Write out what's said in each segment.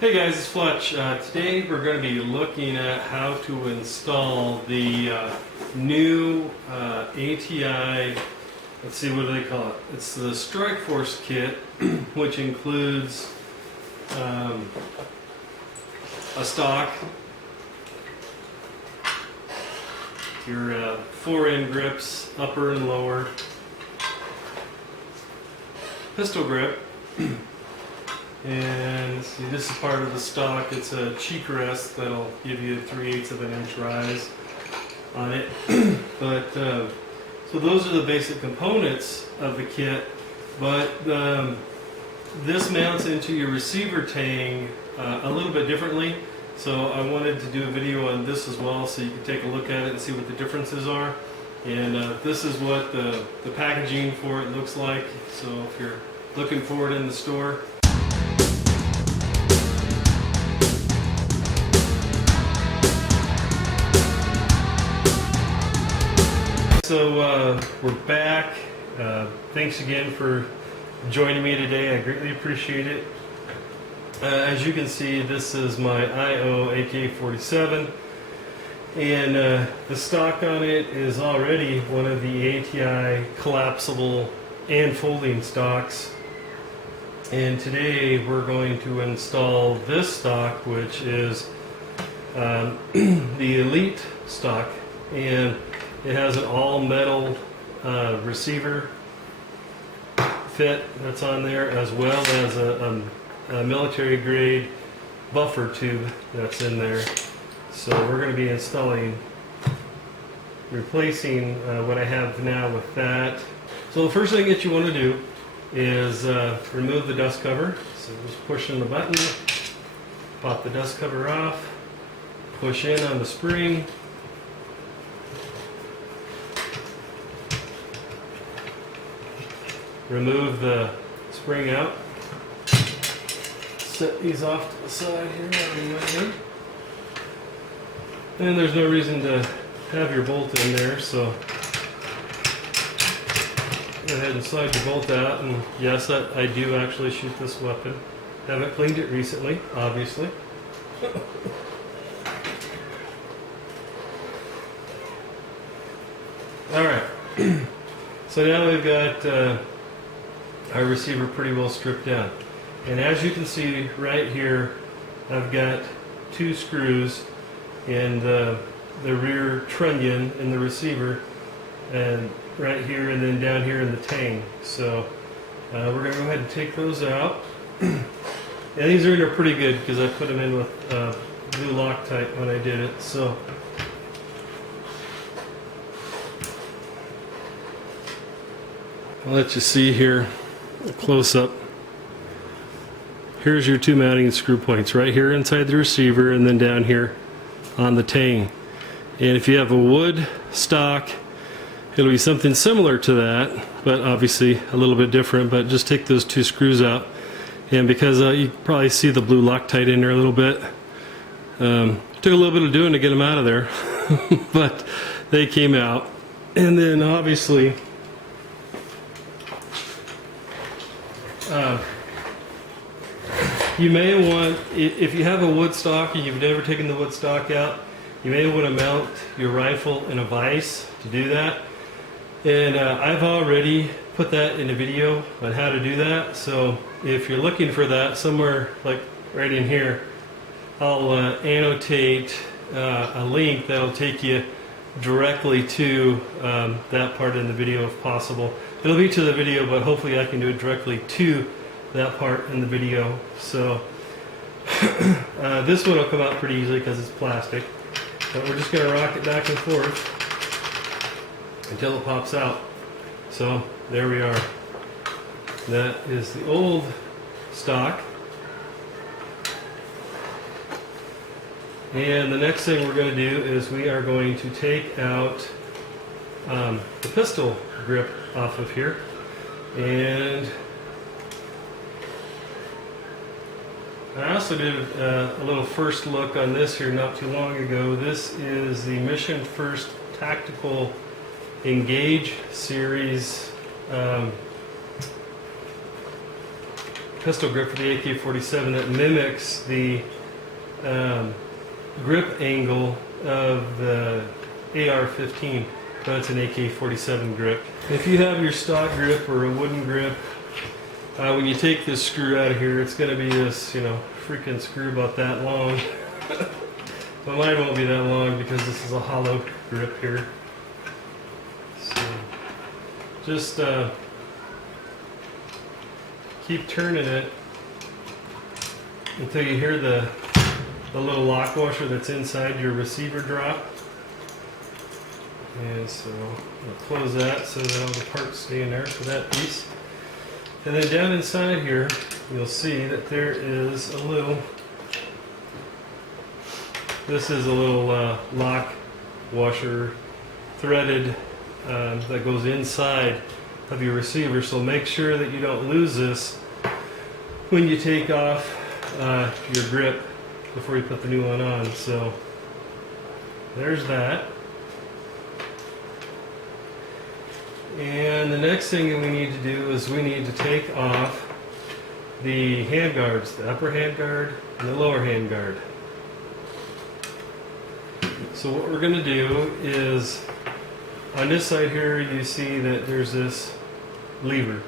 Hey guys, it's Fletch. Today we're going to be looking at how to install the new ATI, let's see, what do they call it? It's the Strikeforce kit, which includes a stock, your 4-end grips, upper and lower, pistol grip, and let's see, this is part of the stock. It's a cheek rest that'll give you a 3/8 of an inch rise on it. But so those are the basic components of the kit. But this mounts into your receiver tang a little bit differently. So I wanted to do a video on this as well, so you can take a look at it and see what the differences are. And this is what the packaging for it looks like. So if you're looking for it in the store. So we're back. Thanks again for joining me today. I greatly appreciate it. As you can see, this is my I.O. AK-47, and the stock on it is already one of the ATI collapsible and folding stocks. And today we're going to install this stock, which is the Elite stock, and it has an all-metal receiver fit that's on there, as well as a military-grade buffer tube that's in there. So we're going to be replacing what I have now with that. So the first thing that you want to do is remove the dust cover. So just push in the button, pop the dust cover off, push in on the spring, remove the spring out, set these off to the side here, and there's no reason to have your bolt in there, so go ahead and slide your bolt out. And yes, I do actually shoot this weapon. Haven't cleaned it recently, obviously. Alright, so now we've got our receiver pretty well stripped down. And as you can see right here, I've got 2 screws in the rear trunnion in the receiver, and right here and then down here in the tang. So we're going to go ahead and take those out. And these are in there pretty good because I put them in with blue Loctite when I did it. So I'll let you see here a close up. Here's your 2 mounting screw points right here inside the receiver, and then down here on the tang. And if you have a wood stock, it'll be something similar to that, but obviously a little bit different. But just take those 2 screws out, and because you probably see the blue Loctite in there a little bit, took a little bit of doing to get them out of there, but they came out. And then obviously you may want, if you have a wood stock and you've never taken the wood stock out, you may want to mount your rifle in a vise to do that. And I've already put that in a video on how to do that. So if you're looking for that, somewhere like right in here, I'll annotate a link that'll take you directly to that part in the video if possible. It'll be to the video, but hopefully I can do it directly to that part in the video. So this one will come out pretty easily because it's plastic, but we're just going to rock it back and forth until it pops out. So there we are. That is the old stock. And the next thing we're going to do is we are going to take out the pistol grip off of here. And I also did a little first look on this here not too long ago. This is the Mission First Tactical Engage Series pistol grip for the AK-47 that mimics the grip angle of the AR-15, but it's an AK-47 grip. If you have your stock grip or a wooden grip, when you take this screw out of here, it's going to be this, freaking screw about that long. But mine won't be that long because this is a hollow grip here. So just keep turning it until you hear the little lock washer that's inside your receiver drop. And so I'll close that so that all the parts stay in there for that piece. And then down inside here, you'll see that there is a little, this is a little lock washer threaded that goes inside of your receiver. So make sure that you don't lose this when you take off your grip before you put the new one on. So there's that. And the next thing that we need to do is we need to take off the handguards, the upper handguard and the lower handguard. So what we're going to do is, on this side here you see that there's this lever.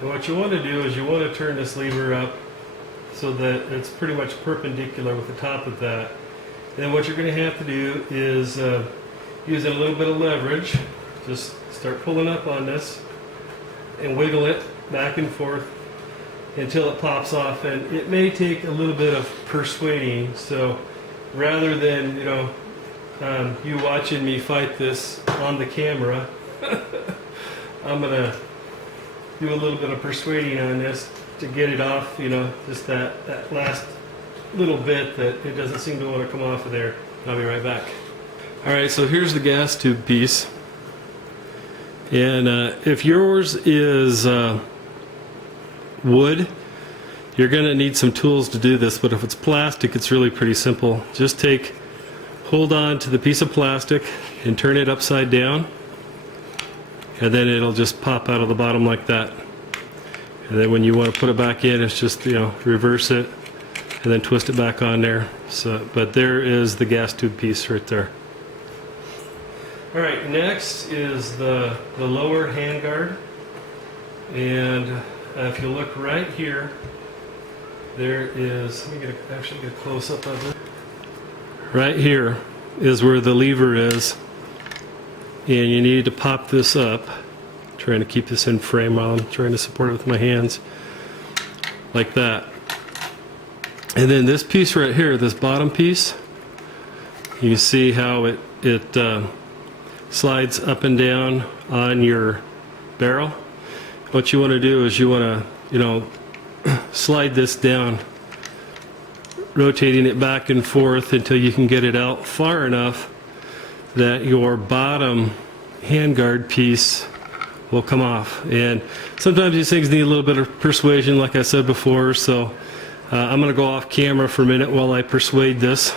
And what you want to do is you want to turn this lever up so that it's pretty much perpendicular with the top of that. And then what you're going to have to do is use a little bit of leverage. Just start pulling up on this and wiggle it back and forth until it pops off. And it may take a little bit of persuading. So rather than you watching me fight this on the camera, I'm gonna do a little bit of persuading on this to get it off. Just that last little bit that it doesn't seem to want to come off of there. I'll be right back. All right, so here's the gas tube piece. And if yours is wood, you're going to need some tools to do this, but if it's plastic, it's really pretty simple. Just hold on to the piece of plastic and turn it upside down, and then it'll just pop out of the bottom like that. And then when you want to put it back in, it's just reverse it and then twist it back on there. So, but there is the gas tube piece right there. Alright, next is the lower handguard, and if you look right here, there is, let me actually get a close up of it. Right here is where the lever is, and you need to pop this up. I'm trying to keep this in frame while I'm trying to support it with my hands, like that. And then this piece right here, this bottom piece, you see how it slides up and down on your barrel. What you want to do is you want to, slide this down, rotating it back and forth until you can get it out far enough that your bottom handguard piece will come off. And sometimes these things need a little bit of persuasion, like I said before, so I'm going to go off camera for a minute while I persuade this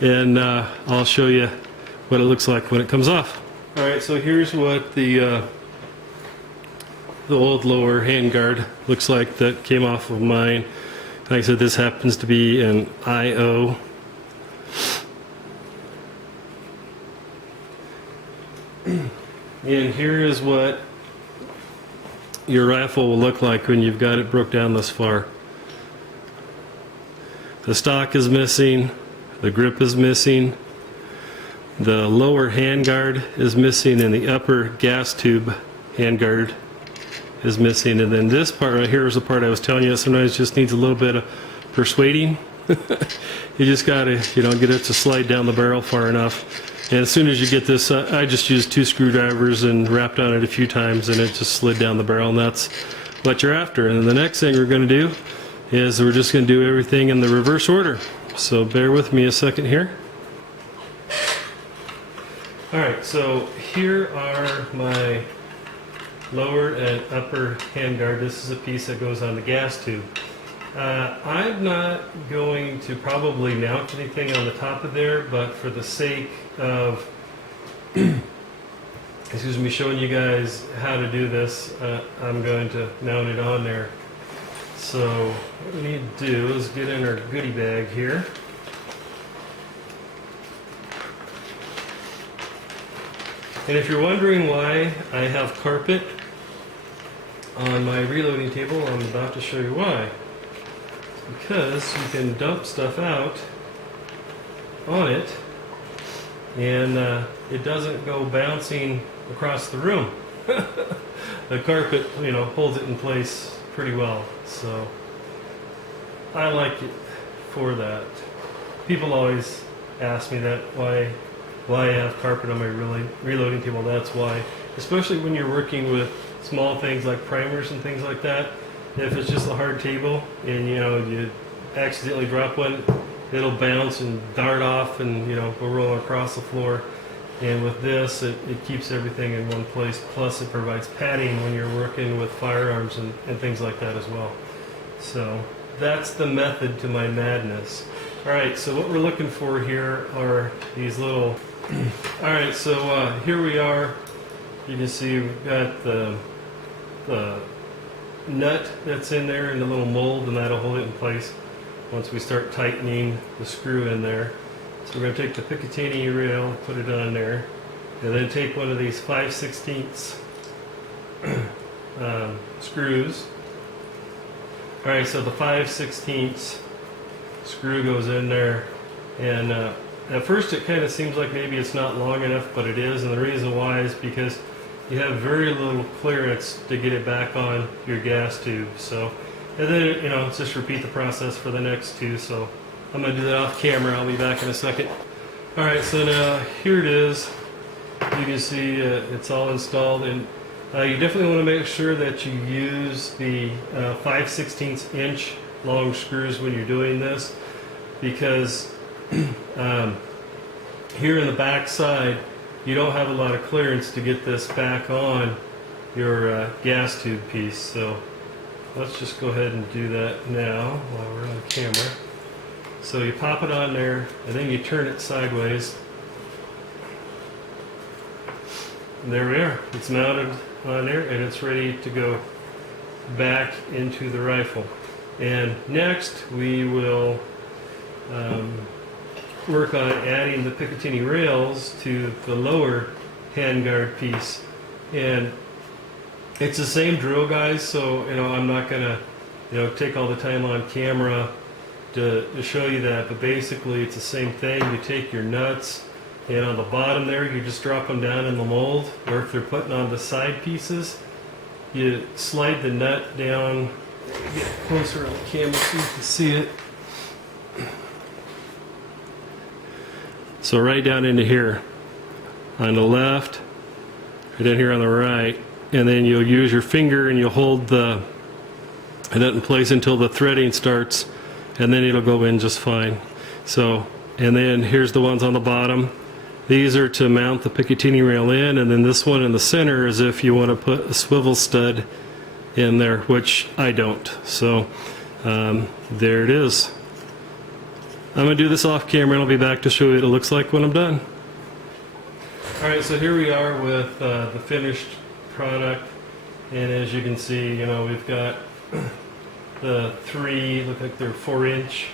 and I'll show you what it looks like when it comes off. Alright, so here's what the old lower handguard looks like that came off of mine. Like I said, this happens to be an I.O. And here is what your rifle will look like when you've got it broke down this far. The stock is missing, the grip is missing, the lower handguard is missing, and the upper gas tube handguard is missing. And then this part right here is the part I was telling you sometimes just needs a little bit of persuading. You just gotta get it to slide down the barrel far enough, and as soon as you get this, I just used 2 screwdrivers and wrapped on it a few times, and it just slid down the barrel, and that's what you're after. And then the next thing we're going to do is we're just going to do everything in the reverse order, so bear with me a second here. Alright, so here are my lower and upper handguard. This is a piece that goes on the gas tube. I'm not going to probably mount anything on the top of there, but for the sake of excuse me, showing you guys how to do this, I'm going to mount it on there. So what we need to do is get in our goodie bag here. And if you're wondering why I have carpet on my reloading table, I'm about to show you why. Because you can dump stuff out on it and it doesn't go bouncing across the room. The carpet, you know, holds it in place pretty well. So I like it for that. People always ask me that, why I have carpet on my reloading table. That's why, especially when you're working with small things like primers and things like that. If it's just a hard table and you know you accidentally drop one, it'll bounce and dart off and you know go roll across the floor. And with this, it keeps everything in one place. Plus, it provides padding when you're working with firearms and things like that as well. So that's the method to my madness. All right, so what we're looking for here are these little. All right, so here we are. You can see we've got the nut that's in there in the little mold, and that'll hold it in place once we start tightening the screw in there. So we're going to take the Picatinny rail, put it on there, and then take one of these 5/16 screws. All right, so the 5/16 screw goes in there, and at first it kind of seems like maybe it's not long enough, but it is, and the reason why is because you have very little clearance to get it back on your gas tube. So, and then you know, just repeat the process for the next two. So I'm going to do that off camera. I'll be back in a second. All right, so now here it is. You can see it's all installed, and you definitely want to make sure that you use the 5/16 inch long screws when you're doing this, because here in the back side you don't have a lot of clearance to get this back on your gas tube piece. So let's just go ahead and do that now while we're on camera. So you pop it on there and then you turn it sideways. And there we are. It's mounted on there and it's ready to go back into the rifle. And next we will work on adding the Picatinny rails to the lower handguard piece. And it's the same drill, guys, so you know I'm not gonna take all the time on camera to show you that, but basically it's the same thing. You take your nuts, and on the bottom there you just drop them down in the mold, or if they're putting on the side pieces, you slide the nut down. Get closer on the camera so you can see it. So right down into here on the left, right down here on the right, and then you'll use your finger and you'll hold the nut in place until the threading starts, and then it'll go in just fine. So, and then here's the ones on the bottom. These are to mount the Picatinny rail in, and then this one in the center is if you want to put a swivel stud in there, which I don't. So there it is. I'm going to do this off camera and I'll be back to show you what it looks like when I'm done. Alright, so here we are with the finished product, and as you can see, you know, we've got the three, look like they're 4-inch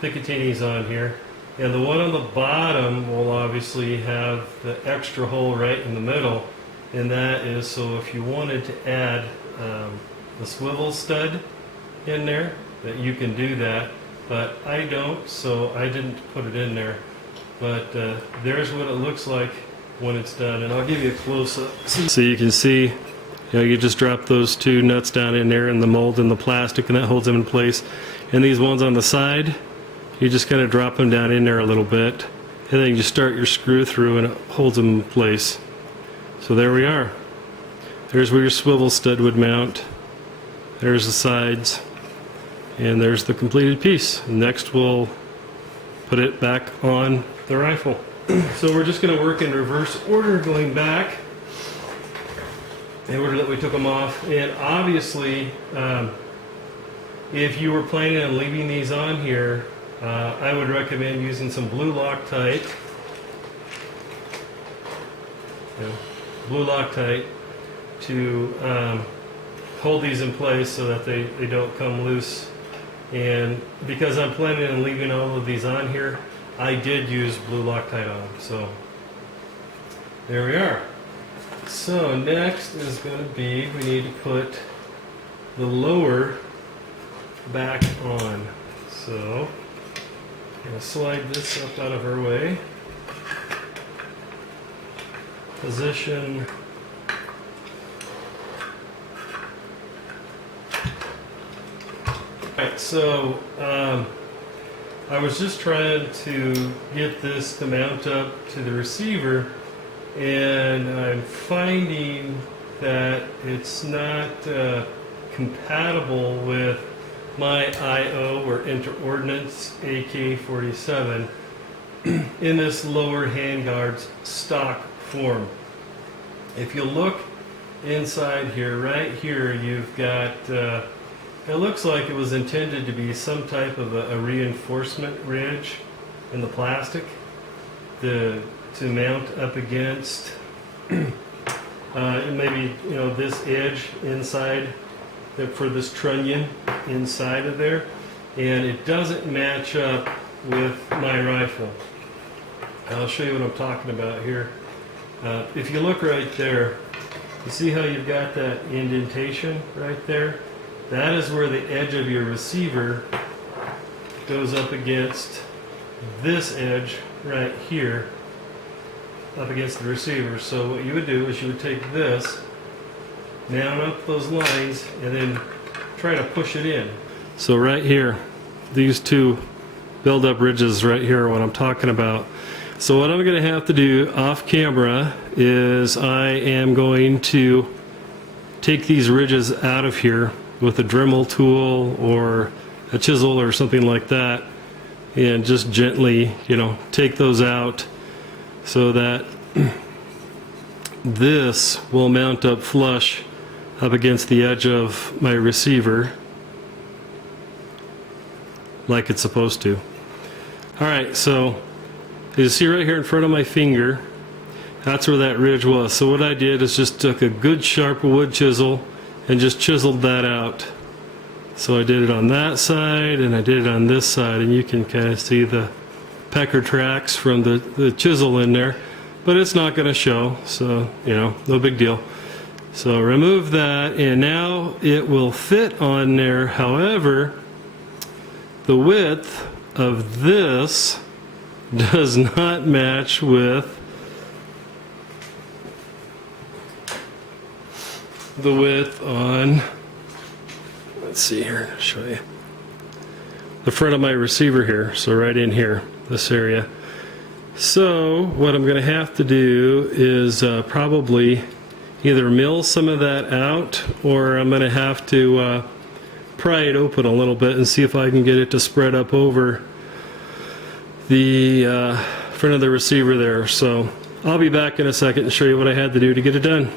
Picatinnys on here, and the one on the bottom will obviously have the extra hole right in the middle, and that is so if you wanted to add the swivel stud in there, that you can do that. But I don't, so I didn't put it in there. But there's what it looks like when it's done, and I'll give you a close-up. So you can see, you know, you just drop those two nuts down in there in the mold and the plastic, and that holds them in place. And these ones on the side, you just kind of drop them down in there a little bit, and then you just start your screw through and it holds them in place. So there we are. There's where your swivel stud would mount. There's the sides. And there's the completed piece. Next we'll put it back on the rifle. So we're just going to work in reverse order, going back in order that we took them off. And obviously, if you were planning on leaving these on here, I would recommend using some blue Loctite. Blue Loctite to hold these in place so that they don't come loose. And because I'm planning on leaving all of these on here, I did use blue Loctite on. So there we are. So next is going to be, we need to put the lower back on. So I'm going to slide this up out of our way. Position. Alright, so I was just trying to get this to mount up to the receiver, and I'm finding that it's not compatible with my I.O. or Interordnance AK-47 in this lower handguard's stock form. If you look inside here, right here, you've got it looks like it was intended to be some type of a reinforcement ridge in the plastic to mount up against maybe, you know, this edge inside for this trunnion inside of there, and it doesn't match up with my rifle. I'll show you what I'm talking about here. If you look right there, you see how you've got that indentation right there? That is where the edge of your receiver goes up against this edge right here, up against the receiver. So what you would do is you would take this, mount up those lines, and then try to push it in. So right here, these two build-up ridges right here are what I'm talking about. So what I'm going to have to do off camera is I am going to take these ridges out of here with a Dremel tool or a chisel or something like that, and just gently, you know, take those out so that this will mount up flush up against the edge of my receiver like it's supposed to. Alright, so you see right here in front of my finger, that's where that ridge was. So what I did is just took a good sharp wood chisel and just chiseled that out. So I did it on that side and I did it on this side, and you can kind of see the pecker tracks from the chisel in there, but it's not going to show, so you know, no big deal. So remove that, and now it will fit on there. However, the width of this does not match with the width on, let's see here, I'll show you, the front of my receiver here, so right in here, this area. So what I'm going to have to do is probably either mill some of that out, or I'm going to have to pry it open a little bit and see if I can get it to spread up over the front of the receiver there. So I'll be back in a second and show you what I had to do to get it done.